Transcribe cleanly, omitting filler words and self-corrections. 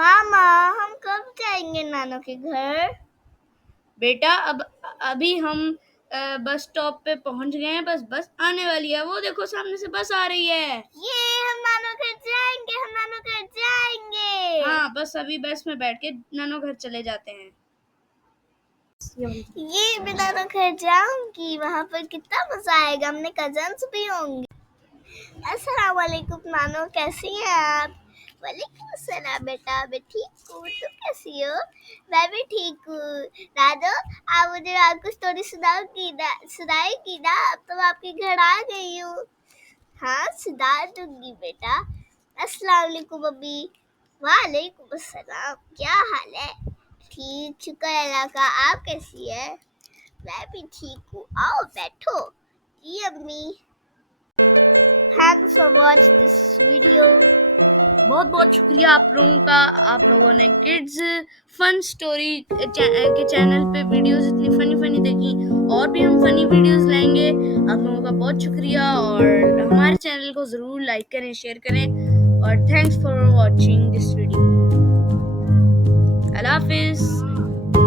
मामा हम कब जाएंगे नानू के घर? बेटा अभी हम बस स्टॉप पे पहुंच गए हैं, बस आने वाली है। वो देखो सामने से बस आ रही है। ये हम नानू घर जाएंगे, हम नानू घर जाएंगे। हाँ, बस अभी बस में बैठ के नानू घर चले जाते हैं। ये मैं नानू घर जाऊंगी, वहाँ पर कितना मजा आएगा, हमने कजन्स भी होंगे। अस्सलाम वालेकुम नानू, कैसी हैं आप? वालेकुम अस्सलाम बेटा, मैं ठीक हूँ, तुम कैसी हो? मैं भी ठीक हूँ। नानू आप मुझे रात को स्टोरी सुनाएगी ना? अब तो मैं आपके घर आ गई हूँ। हाँ सुना दूंगी बेटा। अस्सलाम वालेकुम मम्मी। वालेकुम अस्सलाम, क्या हाल है? ठीक, शुक्र अल्लाह का, आप कैसी है? मैं भी ठीक हूँ, आओ बैठो। जी अम्मी। Thanks for watching this video. बहुत बहुत शुक्रिया आप लोगों का। आप लोगों ने किड्स फन स्टोरी के चैनल पे वीडियोस इतनी फनी देखी, और भी हम फनी वीडियोस लाएंगे। आप लोगों का बहुत शुक्रिया, और हमारे चैनल को ज़रूर लाइक करें, शेयर करें, और thanks for watching this video. अल्लाह हाफिज़।